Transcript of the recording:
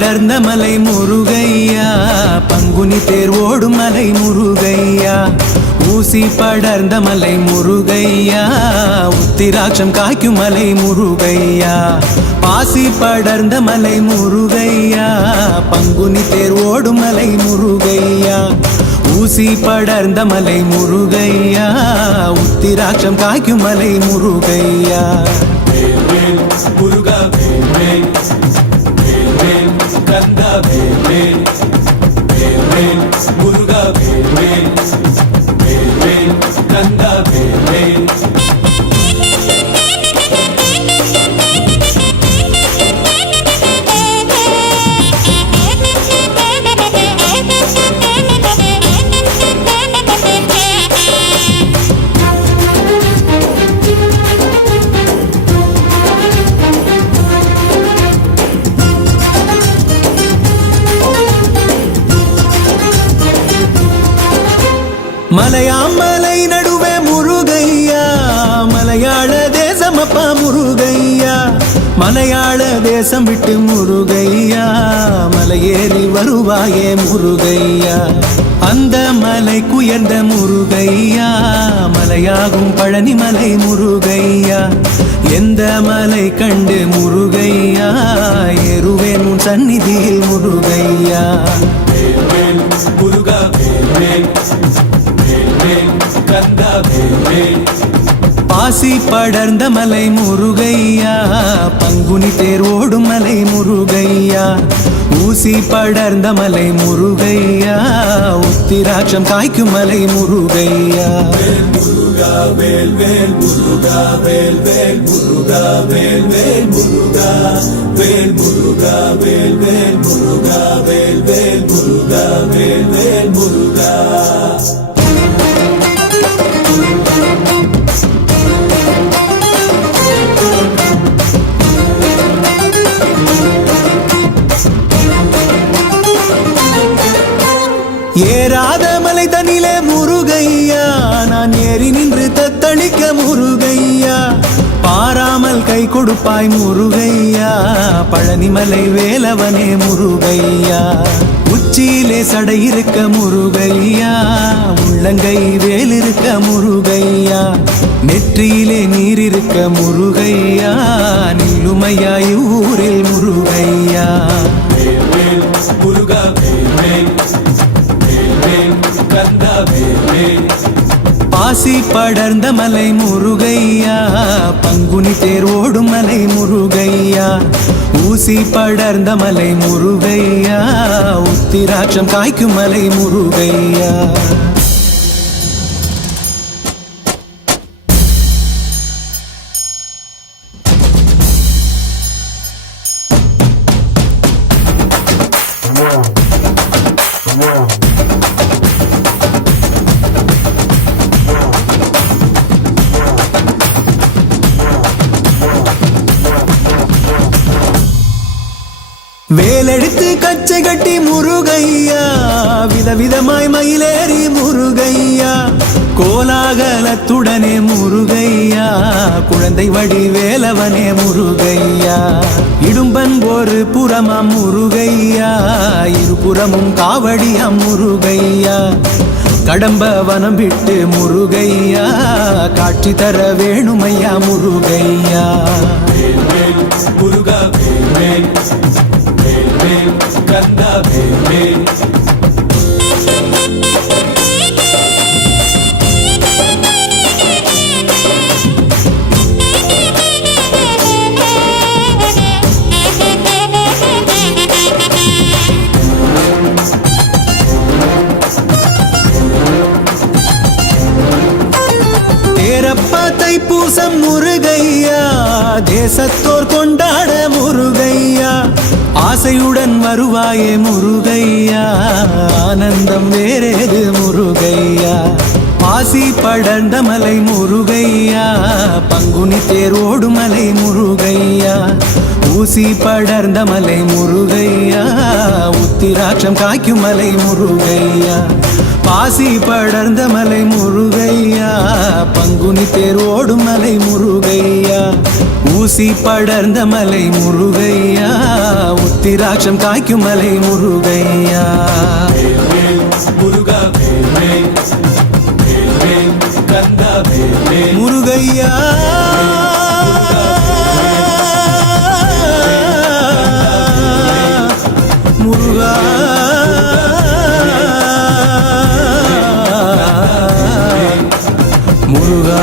படர்ந்த மலை முருகையா, பங்குனி தேர் ஓடும் மலை முருகையா. ஊசி படர்ந்த மலை முருகையா, உத்திராட்சம் காய்க்கும் மலை முருகையா. பாசி படர்ந்த மலை முருகையா, பங்குனி தேர் ஓடும் மலை முருகையா. ஊசி படர்ந்த மலை முருகையா, உத்திராட்சம் காய்க்கும் மலை முருகையா. முருகா வேல் வேல் கந்தா வேல் வேல் முருகா வேல் வேல் கந்தா வேல். மலையாமலை நடுவே முருகையா, மலையாள தேசமப்பா முருகையா. மலையாள தேசம் விட்டு முருகையா, மலையேறி வருவாயே முருகையா. அந்த மலைக்குயர்ந்த முருகையா, மலையாகும் பழனி மலை முருகையா. எந்த மலை கண்டு முருகையா, ஏறுவேன் உன் சந்நிதியில் முருகையா. முருகா கந்தா வேல். பாசி படர்ந்த மலை முருகையா, பங்குனி தேர் ஓடும் மலை முருகையா. ஊசி படர்ந்த மலை முருகையா, உத்திராட்சம் காய்க்கும் மலை முருகையா. முருகா வேல் வேல் முருகா வேல் வேல் முருகா வேல் வேல் முருகா வேல் முருகா வேல் வேல் முருகா வேல் வேல் முருகா வேல் வேல் முருகா. ஏறாத மலை தனிலே முருகையா, நான் ஏறி நின்று தத்தளிக்க முருகையா. பாராமல் கை கொடுப்பாய் முருகையா, பழனிமலை வேலவனே முருகையா. உச்சியிலே சடை இருக்க முருகையா, உள்ளங்கை வேல் இருக்க முருகையா. நெற்றியிலே நீர் இருக்க முருகையா, நில்லுமையா ஊரில் முருகையா. முருகா கந்தா வேல். பாசி படர்ந்த மலை முருகையா, பங்குனி தேர் ஓடும் மலை முருகையா. ஊசி படர்ந்த மலை முருகையா, உத்திராட்சம் காய்க்கும் மலை முருகையா. வேலெடுத்து கச்சை கட்டி முருகையா, விதவிதமாய் மயிலேறி முருகையா. கோலாகலத்துடனே முருகையா, குழந்தை வடி வேலவனே முருகையா. இடும்பன் ஒரு புறமாம் முருகையா, இருபுறமும் காவடியாம் முருகையா. கடம்ப வனம் விட்டு முருகையா, காட்சி தர வேணுமையா முருகையா. முருகா வேல் கந்தா வேல். தேரப்பா தைப்பூசம் முருகையா, தேசத்தோர் கொண்டாட முருகையா. ஆசையுடன் வருவாயே முருகையா, ஆனந்தம் வேறேது முருகையா. பாசி படர்ந்த மலை முருகையா, பங்குனி தேர் ஓடும் மலை முருகையா. ஊசி படர்ந்த மலை முருகையா, உத்திராட்சம் காய்க்கும் மலை முருகையா. பாசி படர்ந்த மலை முருகையா, பங்குனி தேர் ஓடும் மலை முருகையா. ஊசி படர்ந்த மலை முருகையா, உத்திராட்சம் காய்க்கும் மலை முருகையா. முருகையா முருகா முருகா.